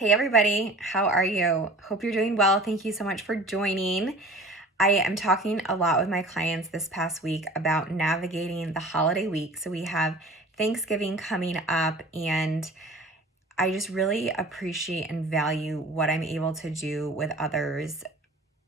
Hey everybody, how are you? Hope you're doing well. Thank you so much for joining. I am talking a lot with my clients this past week about navigating the holiday week. So we have Thanksgiving coming up, and I just really appreciate and value what I'm able to do with others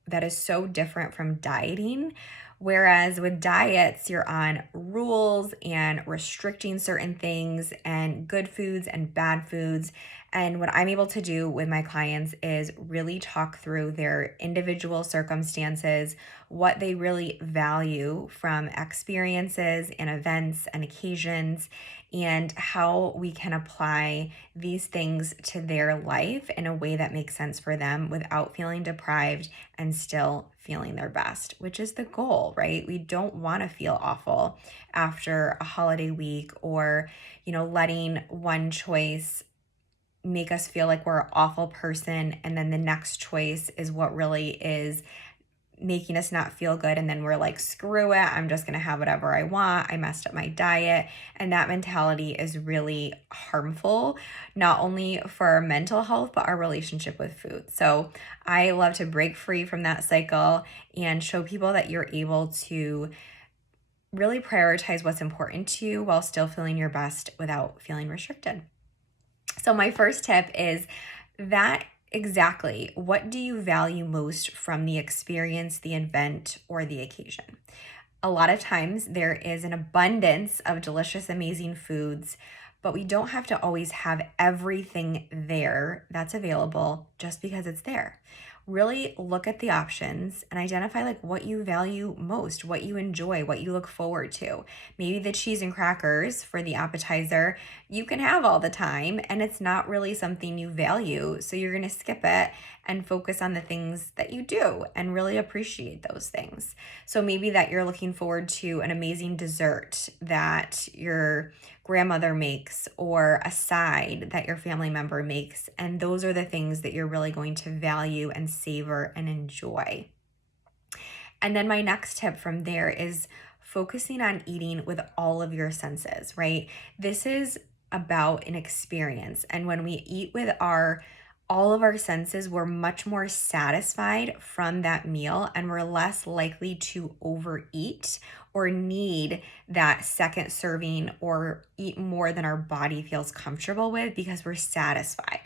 that is so different from dieting. Whereas with diets, you're on rules and restricting certain things and good foods and bad foods. And what I'm able to do with my clients is really talk through their individual circumstances, what they really value from experiences and events and occasions, and how we can apply these things to their life in a way that makes sense for them without feeling deprived and still feeling their best, which is the goal, right? We don't want to feel awful after a holiday week or, letting one choice make us feel like we're an awful person. And then the next choice is what really is making us not feel good. And then we're like, screw it, I'm just going to have whatever I want. I messed up my diet. And that mentality is really harmful, not only for our mental health, but our relationship with food. So I love to break free from that cycle and show people that you're able to really prioritize what's important to you while still feeling your best without feeling restricted. So my first tip is that exactly what do you value most from the experience, the event, or the occasion? A lot of times there is an abundance of delicious, amazing foods, but we don't have to always have everything there that's available just because it's there. Really look at the options and identify like what you value most, what you enjoy, what you look forward to. Maybe the cheese and crackers for the appetizer you can have all the time and it's not really something you value. So you're going to skip it and focus on the things that you do and really appreciate those things. So maybe that you're looking forward to an amazing dessert that your grandmother makes or a side that your family member makes. And those are the things that you're really going to value and savor and enjoy. And then my next tip from there is focusing on eating with all of your senses, right? This is about an experience. And when we eat with all of our senses, we're much more satisfied from that meal and we're less likely to overeat or need that second serving or eat more than our body feels comfortable with because we're satisfied.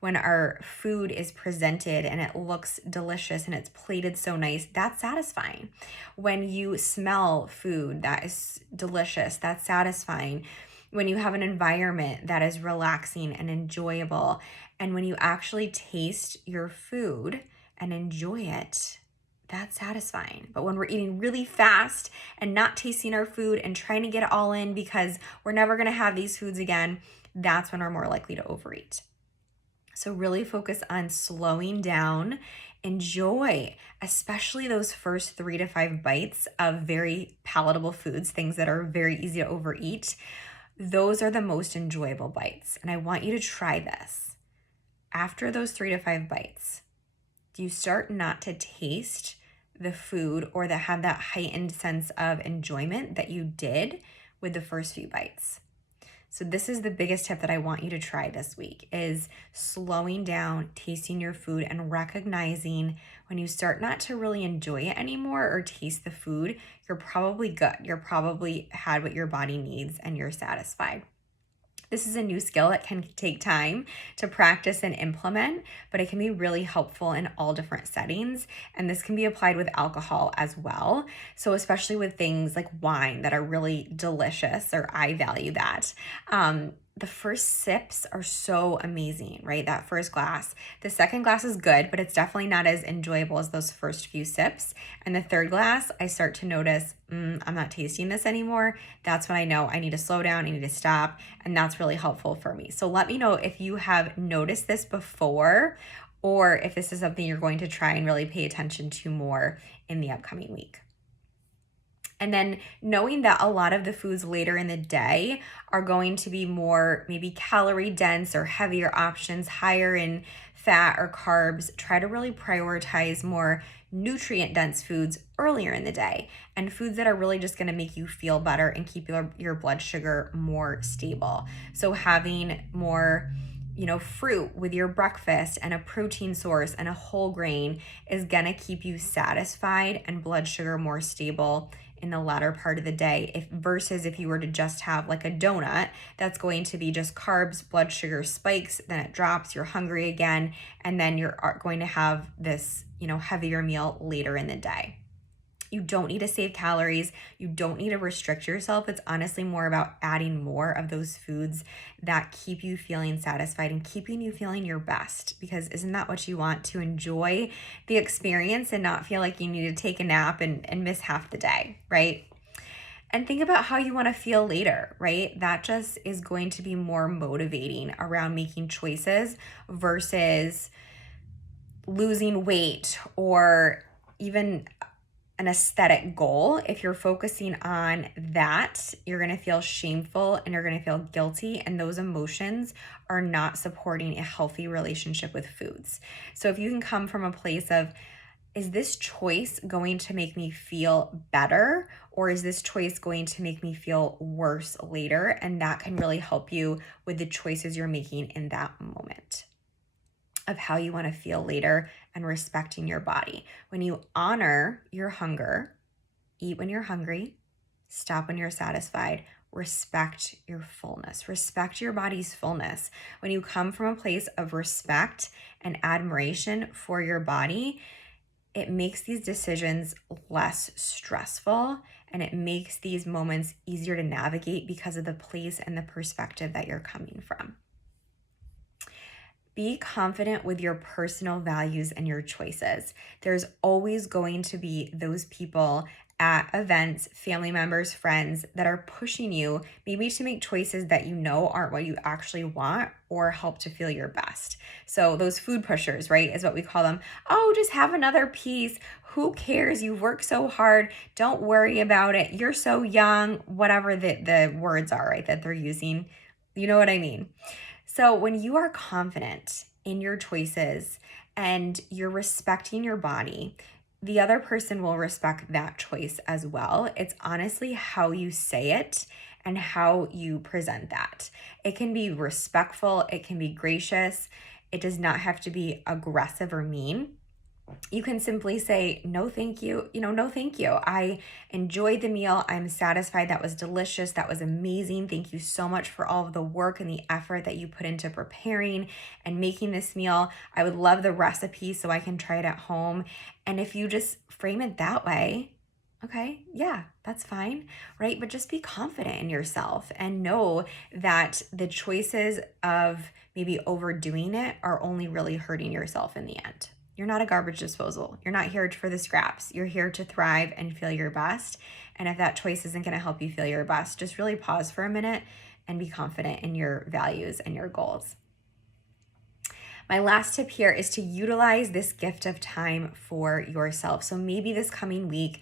When our food is presented and it looks delicious and it's plated so nice, that's satisfying. When you smell food that is delicious, that's satisfying. When you have an environment that is relaxing and enjoyable, and when you actually taste your food and enjoy it, that's satisfying. But when we're eating really fast and not tasting our food and trying to get it all in because we're never going to have these foods again, that's when we're more likely to overeat. So really focus on slowing down. Enjoy, especially those first 3 to 5 bites of very palatable foods, things that are very easy to overeat. Those are the most enjoyable bites. And I want you to try this. After those 3 to 5 bites, do you start not to taste the food or that have that heightened sense of enjoyment that you did with the first few bites? So this is the biggest tip that I want you to try this week is slowing down, tasting your food and recognizing when you start not to really enjoy it anymore or taste the food, you're probably good. You're probably had what your body needs and you're satisfied. This is a new skill that can take time to practice and implement, but it can be really helpful in all different settings. And this can be applied with alcohol as well. So especially with things like wine that are really delicious, or I value that. The first sips are so amazing, right? That first glass. The second glass is good, but it's definitely not as enjoyable as those first few sips. And the third glass, I start to notice, I'm not tasting this anymore. That's when I know I need to slow down, I need to stop, and that's really helpful for me. So let me know if you have noticed this before or if this is something you're going to try and really pay attention to more in the upcoming week. And then knowing that a lot of the foods later in the day are going to be more maybe calorie dense or heavier options, higher in fat or carbs, try to really prioritize more nutrient dense foods earlier in the day and foods that are really just going to make you feel better and keep your blood sugar more stable. So having more fruit with your breakfast and a protein source and a whole grain is gonna keep you satisfied and blood sugar more stable in the latter part of the day, versus if you were to just have like a donut, that's going to be just carbs, blood sugar spikes, then it drops, you're hungry again, and then you're going to have this, heavier meal later in the day. You don't need to save calories. You don't need to restrict yourself. It's honestly more about adding more of those foods that keep you feeling satisfied and keeping you feeling your best. Because isn't that what you want? To enjoy the experience and not feel like you need to take a nap and miss half the day, right? And think about how you want to feel later, right? That just is going to be more motivating around making choices versus losing weight or even an aesthetic goal. If you're focusing on that, you're going to feel shameful and you're going to feel guilty, and those emotions are not supporting a healthy relationship with foods. So if you can come from a place of, is this choice going to make me feel better, or is this choice going to make me feel worse later? And that can really help you with the choices you're making in that moment of how you want to feel later and respecting your body. When you honor your hunger, eat when you're hungry, stop when you're satisfied, respect your fullness, respect your body's fullness. When you come from a place of respect and admiration for your body, it makes these decisions less stressful and it makes these moments easier to navigate because of the place and the perspective that you're coming from. Be confident with your personal values and your choices. There's always going to be those people at events, family members, friends that are pushing you maybe to make choices that aren't what you actually want or help to feel your best. So those food pushers, right, is what we call them. Oh, just have another piece. Who cares? You've worked so hard. Don't worry about it. You're so young. Whatever the words are, right, that they're using. You know what I mean? So when you are confident in your choices and you're respecting your body, the other person will respect that choice as well. It's honestly how you say it and how you present that. It can be respectful, it can be gracious. It does not have to be aggressive or mean. You can simply say, no, thank you. No, thank you. I enjoyed the meal. I'm satisfied. That was delicious. That was amazing. Thank you so much for all of the work and the effort that you put into preparing and making this meal. I would love the recipe so I can try it at home. And if you just frame it that way, okay, yeah, that's fine, right? But just be confident in yourself and know that the choices of maybe overdoing it are only really hurting yourself in the end. You're not a garbage disposal. You're not here for the scraps. You're here to thrive and feel your best. And if that choice isn't going to help you feel your best, just really pause for a minute and be confident in your values and your goals. My last tip here is to utilize this gift of time for yourself. So maybe this coming week,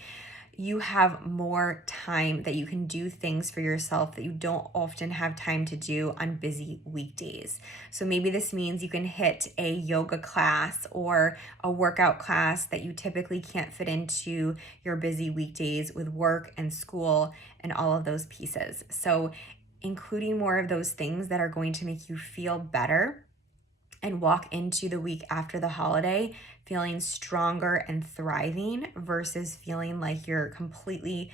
you have more time that you can do things for yourself that you don't often have time to do on busy weekdays. So maybe this means you can hit a yoga class or a workout class that you typically can't fit into your busy weekdays with work and school and all of those pieces. So including more of those things that are going to make you feel better and walk into the week after the holiday feeling stronger and thriving versus feeling like you're completely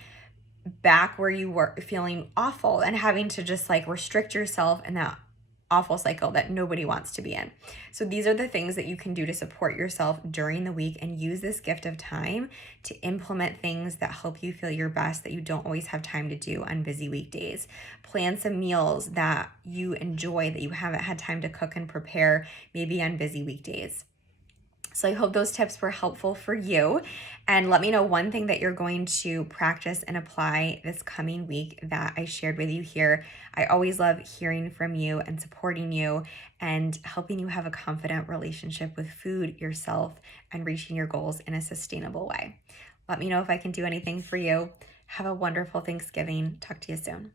back where you were, feeling awful and having to just like restrict yourself in that awful cycle that nobody wants to be in. So these are the things that you can do to support yourself during the week, and use this gift of time to implement things that help you feel your best that you don't always have time to do on busy weekdays. Plan some meals that you enjoy that you haven't had time to cook and prepare maybe on busy weekdays. So I hope those tips were helpful for you. And let me know one thing that you're going to practice and apply this coming week that I shared with you here. I always love hearing from you and supporting you and helping you have a confident relationship with food, yourself, and reaching your goals in a sustainable way. Let me know if I can do anything for you. Have a wonderful Thanksgiving. Talk to you soon.